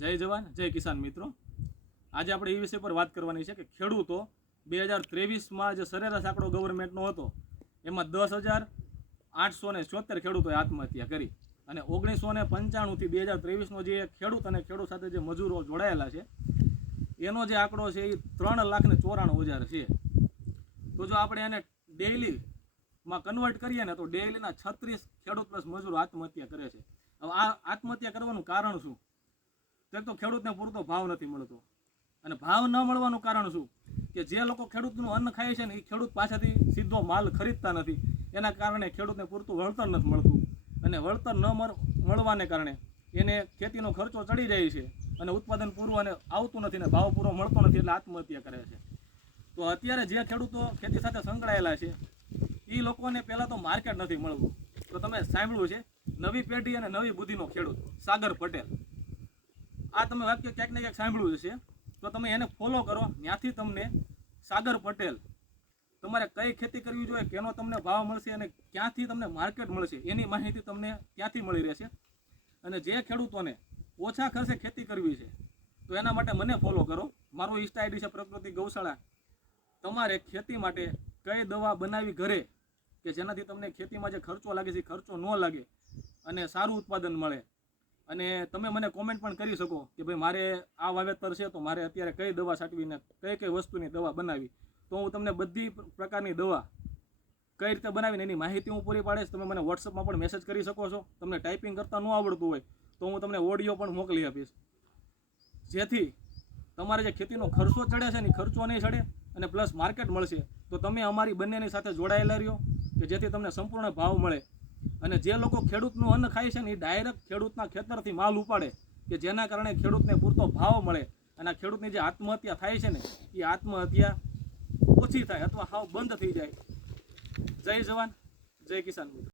જય જવાન જય કિસાન મિત્રો, આજે આપણે એ વિષય પર વાત કરવાની છે કે ખેડૂતો 2023માં જે સરેરાશ આંકડો ગવર્મેન્ટનો હતો એમાં 10,874 ખેડૂતોએ આત્મહત્યા કરી અને 1995થી 2023નો જે ખેડૂત અને ખેડૂત સાથે જે મજૂરો જોડાયેલા છે એનો જે આંકડો છે એ 3,94,000 છે. તો જો આપણે એને ડેઇલીમાં કન્વર્ટ કરીએ ને તો ડેઇલીના 36 ખેડૂત પ્લસ મજૂરો આત્મહત્યા કરે છે. હવે આ આત્મહત્યા કરવાનું કારણ શું? તો ખેડૂતને પૂરતો ભાવ નથી મળતો, અને ભાવ ન મળવાનું કારણ શું કે જે લોકો ખેડૂતનું અન્ન ખાય છે ને એ ખેડૂત પાસેથી સીધો માલ ખરીદતા નથી, એના કારણે ખેડૂતને પૂરતું વળતર નથી મળતું, અને વળતર ન મળવાને કારણે એને ખેતીનો ખર્ચો ચડી જાય છે અને ઉત્પાદન પૂરું અને આવતું નથી ને ભાવ પૂરો મળતો નથી એટલે આત્મહત્યા કરે છે. તો અત્યારે જે ખેડૂતો ખેતી સાથે સંકળાયેલા છે એ લોકોને પહેલાં તો માર્કેટ નથી મળવું. તો તમે સાંભળ્યું છે નવી પેઢી અને નવી બુદ્ધિનો ખેડૂત સાગર પટેલ, આ તમે વાક્ય ક્યાંક ને ક્યાંક સાંભળ્યું છે, તો તમે એને ફોલો કરો. ત્યાંથી તમને સાગર પટેલ તમારે કઈ ખેતી કરવી જોઈએ, કેનો તમને ભાવ મળશે અને ક્યાંથી તમને માર્કેટ મળશે એની માહિતી તમને ત્યાંથી મળી રહેશે. અને જે ખેડૂતોને ઓછા ખર્ચે ખેતી કરવી છે તો એના માટે મને ફોલો કરો. મારું ઇન્સ્ટા આઈડી છે પ્રકૃતિ ગૌશાળા. તમારે ખેતી માટે કઈ દવા બનાવી ઘરે કે જેનાથી તમને ખેતીમાં જે ખર્ચો લાગે છે ખર્ચો ન લાગે અને સારું ઉત્પાદન મળે, અને તમે મને કોમેન્ટ પણ કરી શકો કે ભાઈ મારે આ વાવેતર છે તો મારે અત્યારે કઈ દવા છાંટવીને કઈ કઈ વસ્તુની દવા બનાવી, તો હું તમને બધી પ્રકારની દવા કઈ રીતે બનાવીને એની માહિતી હું પૂરી પાડીશ. તમે મને વોટ્સઅપમાં પણ મેસેજ કરી શકો છો. તમને ટાઈપિંગ કરતાં ન આવડતું હોય તો હું તમને ઓડિયો પણ મોકલી આપીશ, જેથી તમારે જે ખેતીનો ખર્ચો ચડે છે ને ખર્ચો નહીં ચડે અને પ્લસ માર્કેટ મળશે. તો તમે અમારી બંનેની સાથે જોડાયેલા રહ્યો કે જેથી તમને સંપૂર્ણ ભાવ મળે. અને જે લોકો ખેડૂતનું અન્ન ખાય છે ને એ ડાયરેક્ટ ખેડૂતના ખેતરથી માલ ઉપાડે કે જેના કારણે ખેડૂતને પૂરતો ભાવ મળે અને ખેડૂતની જે આત્મહત્યા થાય છે ને એ આત્મહત્યા ઓછી થાય અથવા હાવ બંધ થઈ જાય. જય જવાન જય કિસાન મિત્રો.